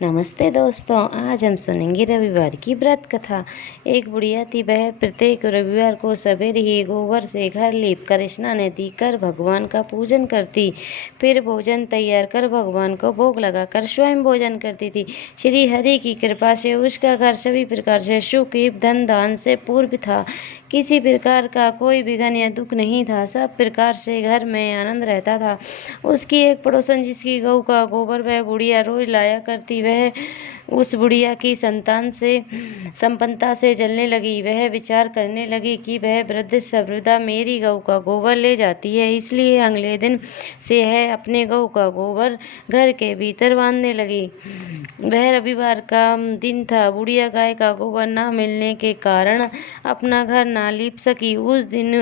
नमस्ते दोस्तों, आज हम सुनेंगे रविवार की व्रत कथा। एक बुढ़िया थी, वह प्रत्येक रविवार को सवेरे ही गोबर से घर लीपकर स्नान आदि कर भगवान का पूजन करती। फिर भोजन तैयार कर भगवान को भोग लगाकर स्वयं भोजन करती थी। श्री हरि की कृपा से उसका घर सभी प्रकार से सुख धन दान से पूर्व था। किसी प्रकार का कोई विघ्न या दुख नहीं था। सब प्रकार से घर में आनंद रहता था। उसकी एक पड़ोसन, जिसकी गऊ का गोबर वह बुढ़िया रोज लाया करती, वह उस बुढ़िया की संपन्नता से जलने लगी। वह विचार करने लगी कि वह वृद्ध सर्वदा मेरी गऊ का गोबर ले जाती है, इसलिए अगले दिन से यह अपने गऊ का गोबर घर के भीतर बांधने लगी। वह रविवार का दिन था। बुढ़िया गाय का गोबर न मिलने के कारण अपना घर ना लीप सकी। उस दिन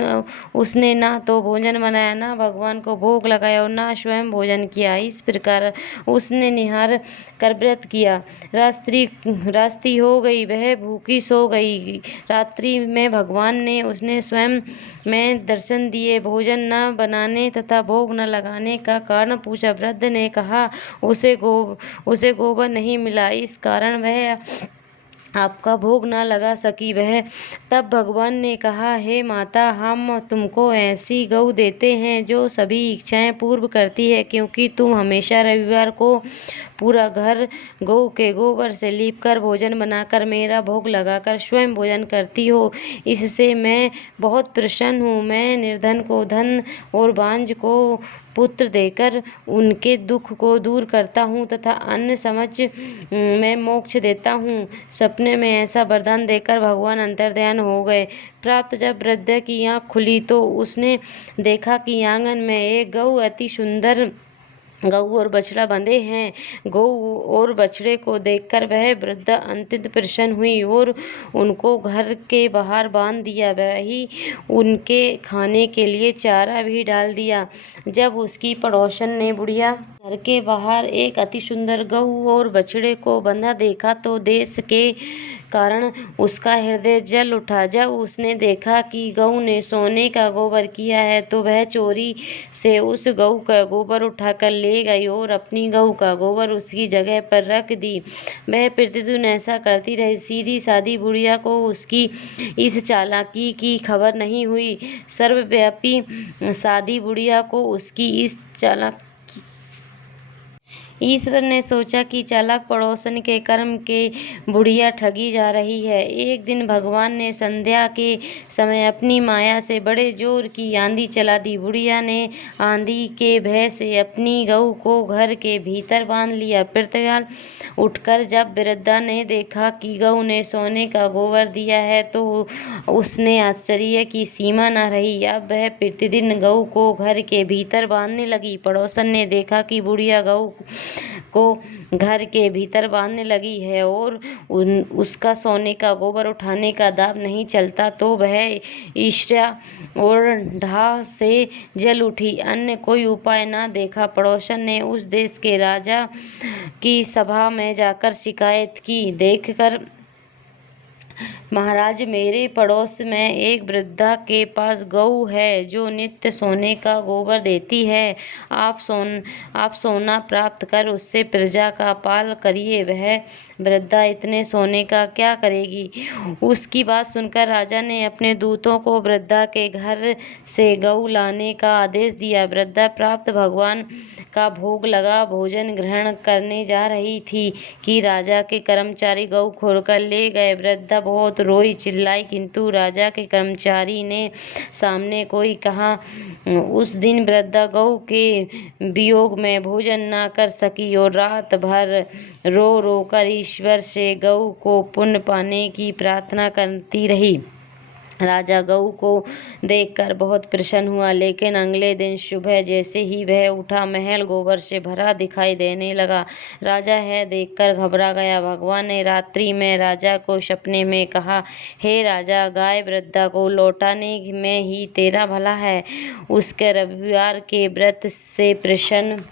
उसने ना तो भोजन बनाया, ना भगवान को भोग लगाया और ना स्वयं भोजन किया। इस प्रकार उसने निहार कर व्रत किया। रात्रि हो गई, वह भूखी सो गई। रात्रि में भगवान ने उसने स्वयं में दर्शन दिए। भोजन न बनाने तथा भोग न लगाने का कारण पूछा। वृद्ध ने कहा, उसे गोबर नहीं मिला, इस कारण वह आपका भोग न लगा सकी। वह तब भगवान ने कहा, हे माता, हम तुमको ऐसी गऊ देते हैं जो सभी इच्छाएं पूर्ण करती है, क्योंकि तुम हमेशा रविवार को पूरा घर गऊ के गोबर से लीपकर भोजन बनाकर मेरा भोग लगाकर स्वयं भोजन करती हो। इससे मैं बहुत प्रसन्न हूँ। मैं निर्धन को धन और बांझ को पुत्र देकर उनके दुख को दूर करता हूँ तथा अन्य समझ मैं मोक्ष देता हूँ। सपने में ऐसा वरदान देकर भगवान अंतर्ध्यान हो गए। प्राप्त जब वृद्ध की आँख खुली तो उसने देखा कि आंगन में एक गऊ अति सुंदर गऊ और बछड़ा बंधे हैं। गऊ और बछड़े को देखकर वह वृद्ध अत्यंत प्रसन्न हुई और उनको घर के बाहर बांध दिया। वही उनके खाने के लिए चारा भी डाल दिया। जब उसकी पड़ोसन ने बुढ़िया घर के बाहर एक अति सुंदर गऊ और बछड़े को बंधा देखा तो देश के कारण उसका हृदय जल उठा। जब उसने देखा कि गऊ ने सोने का गोबर किया है तो वह चोरी से उस गऊ का गोबर उठाकर ले गई और अपनी गऊ का गोबर उसकी जगह पर रख दी। वह प्रतिदिन ऐसा करती रही। सीधी सादी बुढ़िया को उसकी इस चालाकी की खबर नहीं हुई। सर्वव्यापी सादी बुढ़िया को उसकी इस चालाकी ईश्वर ने सोचा कि चालाक पड़ोसन के कर्म के बुढ़िया ठगी जा रही है। एक दिन भगवान ने संध्या के समय अपनी माया से बड़े जोर की आंधी चला दी। बुढ़िया ने आंधी के भय से अपनी गऊ को घर के भीतर बांध लिया। प्रातःकाल उठकर जब वृद्धा ने देखा कि गऊ ने सोने का गोबर दिया है तो उसने आश्चर्य की सीमा न रही। अब वह प्रतिदिन गऊ को घर के भीतर बांधने लगी। पड़ोसन ने देखा कि बुढ़िया गऊ को घर के भीतर बांधने लगी है और उसका सोने का गोबर उठाने का दाव नहीं चलता तो वह ईर्ष्या और डाह से जल उठी। अन्य कोई उपाय न देखा। पड़ोसन ने उस देश के राजा की सभा में जाकर शिकायत की। देखकर, महाराज, मेरे पड़ोस में एक वृद्धा के पास गऊ है जो नित्य सोने का गोबर देती है। आप सोना प्राप्त कर उससे प्रजा का पाल करिए। वह वृद्धा इतने सोने का क्या करेगी? उसकी बात सुनकर राजा ने अपने दूतों को वृद्धा के घर से गऊ लाने का आदेश दिया। वृद्धा प्राप्त भगवान का भोग लगा भोजन ग्रहण करने जा रही थी कि राजा के कर्मचारी गऊ खोलकर ले गए। वृद्धा बहुत रोई चिल्लाई, किंतु राजा के कर्मचारी ने सामने कोई कहा। उस दिन वृद्धा गऊ के वियोग में भोजन न कर सकी और रात भर रो रो कर ईश्वर से गऊ को पुण्य पाने की प्रार्थना करती रही। राजा गऊ को देखकर बहुत प्रसन्न हुआ, लेकिन अगले दिन सुबह जैसे ही वह उठा, महल गोबर से भरा दिखाई देने लगा। राजा है देखकर घबरा गया। भगवान ने रात्रि में राजा को सपने में कहा, हे राजा, गाय वृद्धा को लौटाने में ही तेरा भला है। उसके रविवार के व्रत से प्रसन्न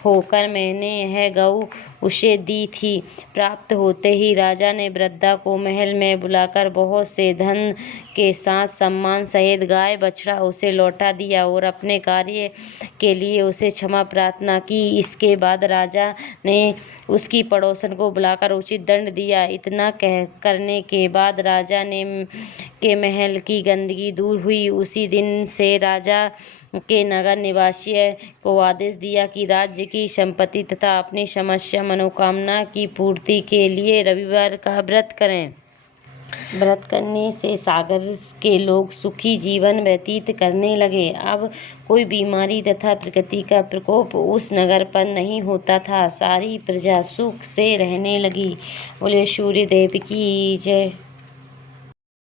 होकर मैंने यह गऊ उसे दी थी। प्राप्त होते ही राजा ने वृद्धा को महल में बुलाकर बहुत से धन के साथ सम्मान सहित गाय बछड़ा उसे लौटा दिया और अपने कार्य के लिए उसे क्षमा प्रार्थना की। इसके बाद राजा ने उसकी पड़ोसन को बुलाकर उचित दंड दिया। इतना करने के बाद राजा ने के महल की गंदगी दूर हुई। उसी दिन से राजा के नगर निवासियों को आदेश दिया कि राज्य की संपत्ति तथा अपनी समस्या मनोकामना की पूर्ति के लिए रविवार का व्रत करें। व्रत करने से सागर के लोग सुखी जीवन व्यतीत करने लगे। अब कोई बीमारी तथा प्रकृति का प्रकोप उस नगर पर नहीं होता था। सारी प्रजा सुख से रहने लगी। बोले सूर्य देव की जय।